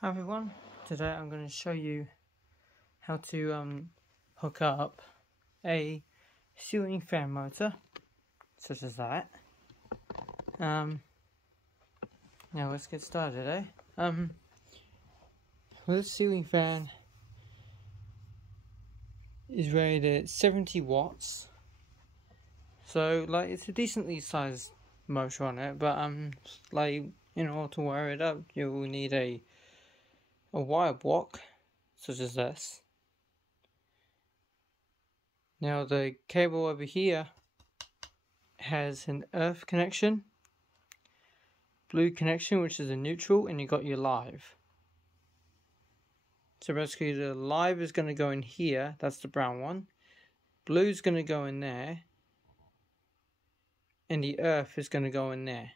Hi everyone, today I'm going to show you how to hook up a ceiling fan motor, such as that. Now let's get started, this ceiling fan is rated at 70 watts, so it's a decently sized motor on it, but in order to wire it up you will need a wire block such as this. Now the cable over here has an earth connection, blue connection which is a neutral, and you got your live. So basically the live is going to go in here, that's the brown one, blue is going to go in there, and the earth is going to go in there.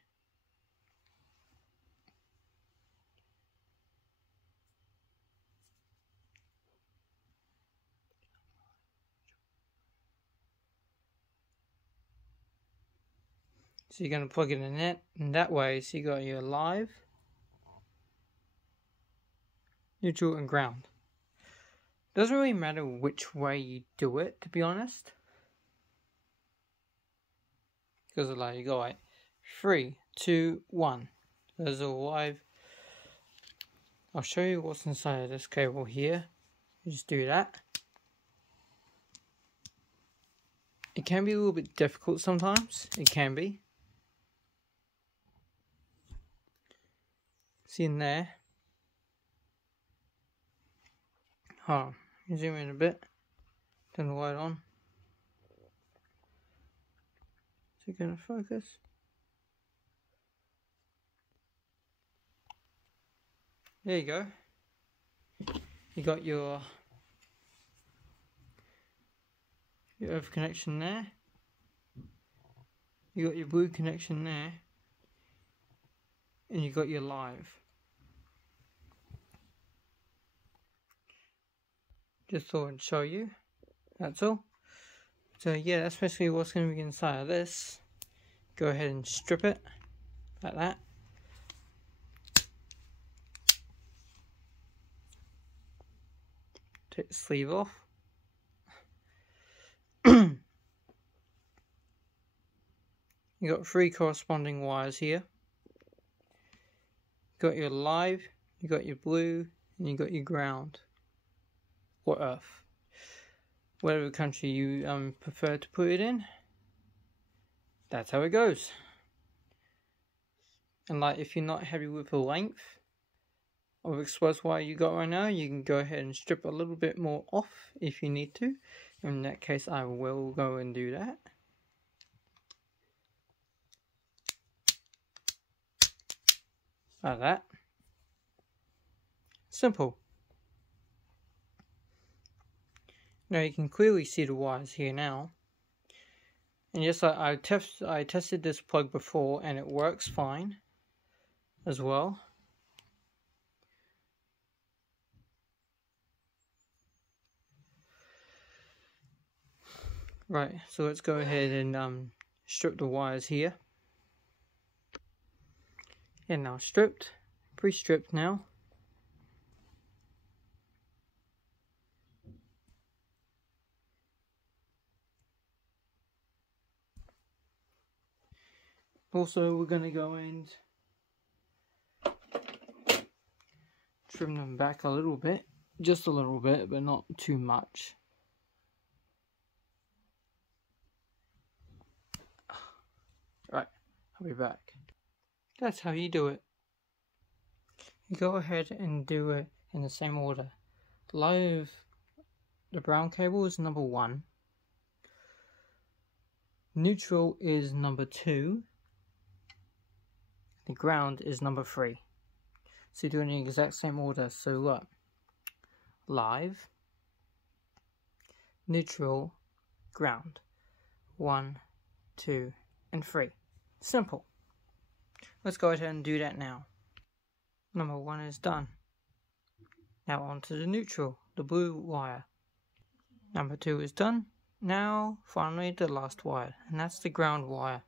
So you're going to plug it in that way, so you got your live, neutral and ground. Doesn't really matter which way you do it, to be honest. Because you go 3, 2, 1. There's a live. I'll show you what's inside of this cable here. You just do that. It can be a little bit difficult sometimes. It can be. See in there. Oh, you zoom in a bit. Turn the light on. Is it going to focus? There you go. You got your earth connection there. You got your blue connection there. And you got your live. Just thought I'd show you. That's all. So yeah, that's basically what's going to be inside of this. Go ahead and strip it like that. Take the sleeve off. You got 3 corresponding wires here. You got your live, you got your blue, and you got your ground or earth. Whatever country you prefer to put it in, that's how it goes. And if you're not happy with the length of exposed wire you got right now, you can go ahead and strip a little bit more off if you need to. In that case, I will go and do that. Like that. Simple. Now you can clearly see the wires here now. And yes, I tested this plug before and it works fine as well. Right, so let's go ahead and strip the wires here. And now stripped, pre-stripped now. Also, we're going to go and trim them back a little bit, just a little bit, but not too much. Right, I'll be back. That's how you do it. You go ahead and do it in the same order. The brown cable is number 1. Neutral is number 2. The ground is number 3. So you're doing the exact same order. So look, live, neutral, ground. 1, 2, and 3. Simple. Let's go ahead and do that now. Number 1 is done. Now on to the neutral, the blue wire. Number 2 is done. Now finally the last wire, and that's the ground wire.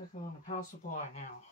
Check on the power supply now.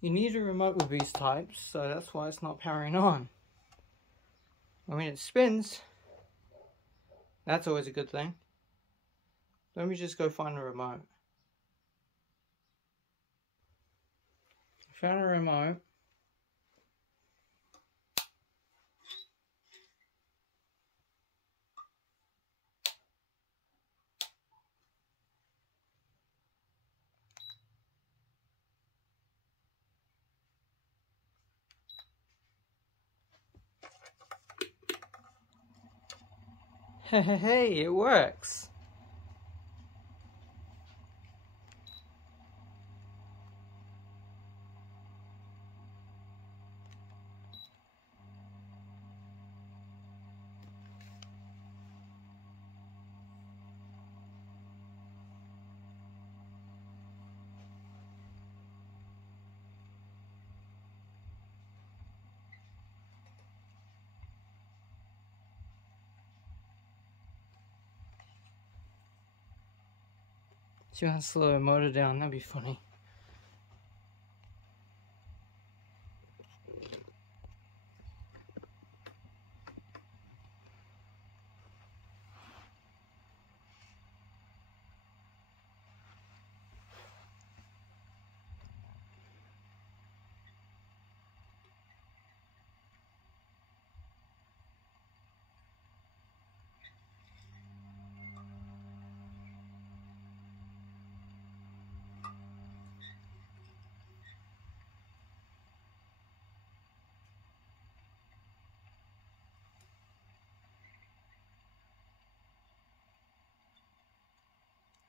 You need a remote with these types, so that's why it's not powering on. I mean, it spins. That's always a good thing. Let me just go find a remote. Found a remote. Hey, it works. See if I can slow the motor down, that'd be funny.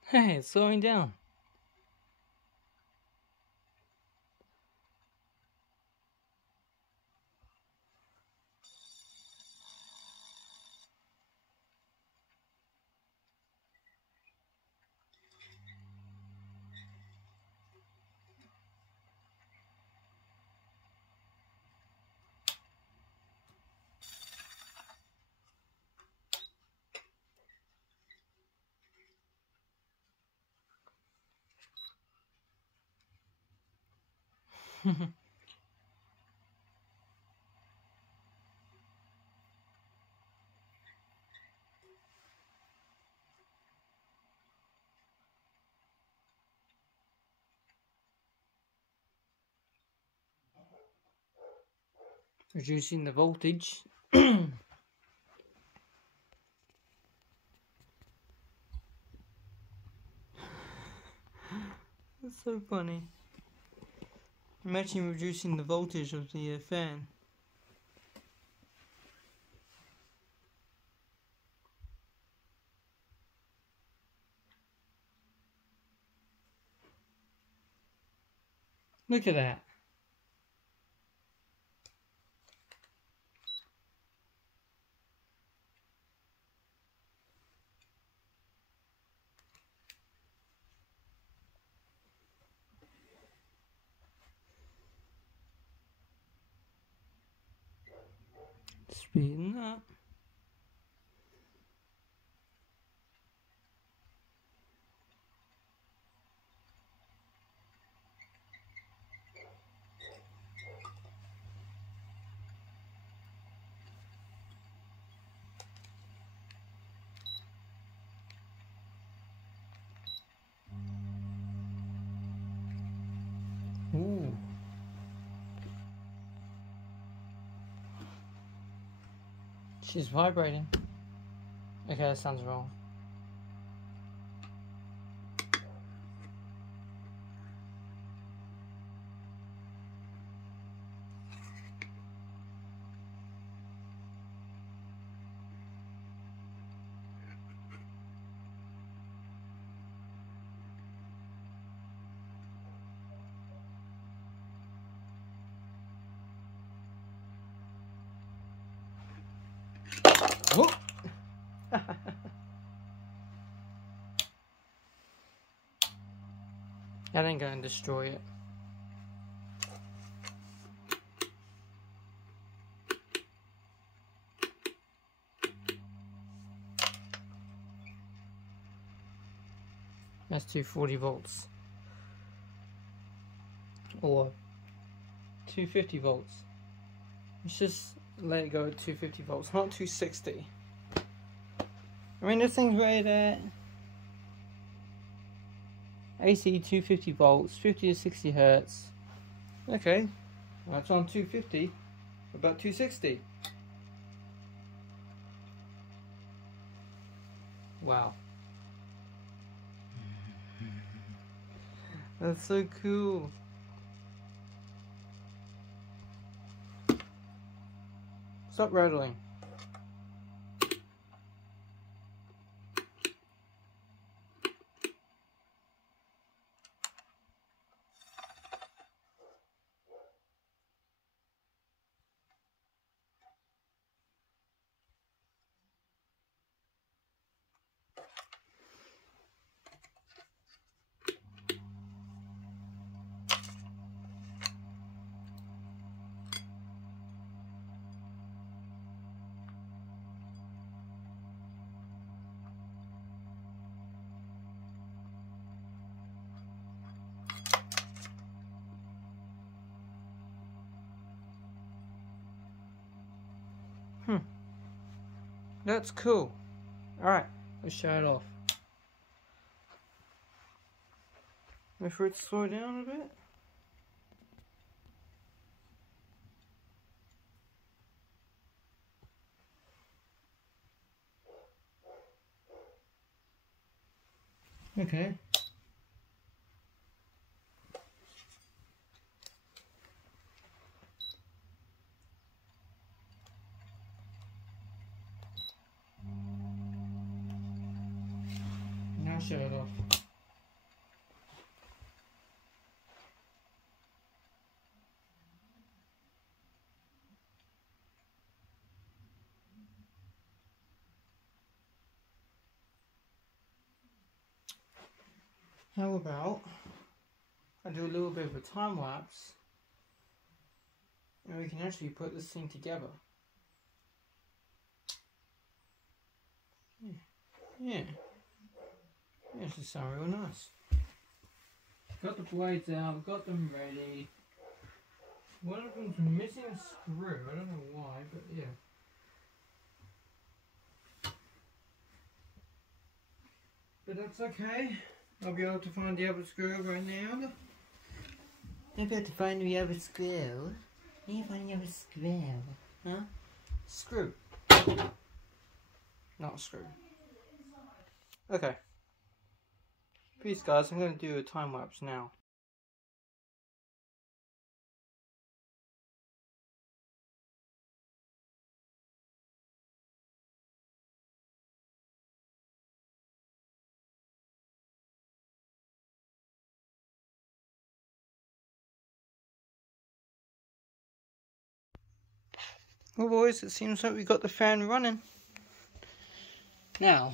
Hey, it's slowing down. Reducing the voltage. That's so funny. Imagine reducing the voltage of the fan. Look at that. Speeding up. Ooh. She's vibrating. Okay, that sounds wrong. Oh! That ain't gonna destroy it. That's 240 volts. Or 250 volts. Let's just let it go at 250 volts, not 260. I mean, this thing's rated at AC 250 volts, 50 to 60 hertz. Okay, that's on 250, about 260. Wow. That's so cool. Stop rattling. That's cool. Alright, let's shut it off. Wait for it to slow down a bit. Okay. Now shut it off. How about I do a little bit of a time lapse and we can actually put this thing together. Yeah. This is sound real nice. Got the blades out, got them ready. One of them's missing a screw, I don't know why, but yeah. But that's okay. I'll be able to find the other screw right now. I'll be able to find the other screw. Let me find the other screw. Huh? Screw. Not a screw. Okay. Peace guys, I'm going to do a time lapse now. Well boys, it seems like we got the fan running. Now,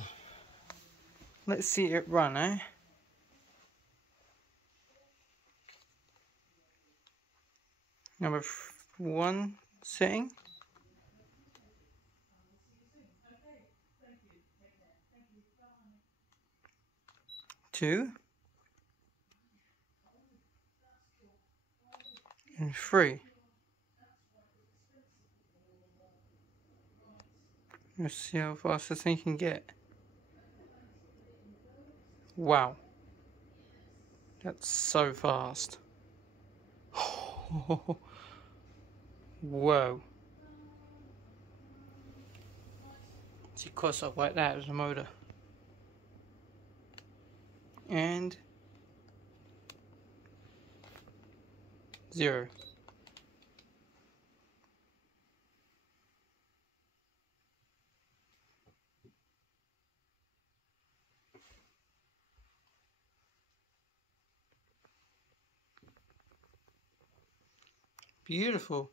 let's see it run, eh? Number 1 setting. 2. And 3. Let's see how fast this thing can get. Wow. That's so fast. Whoa. See, close up like that as a motor. And 0. Beautiful.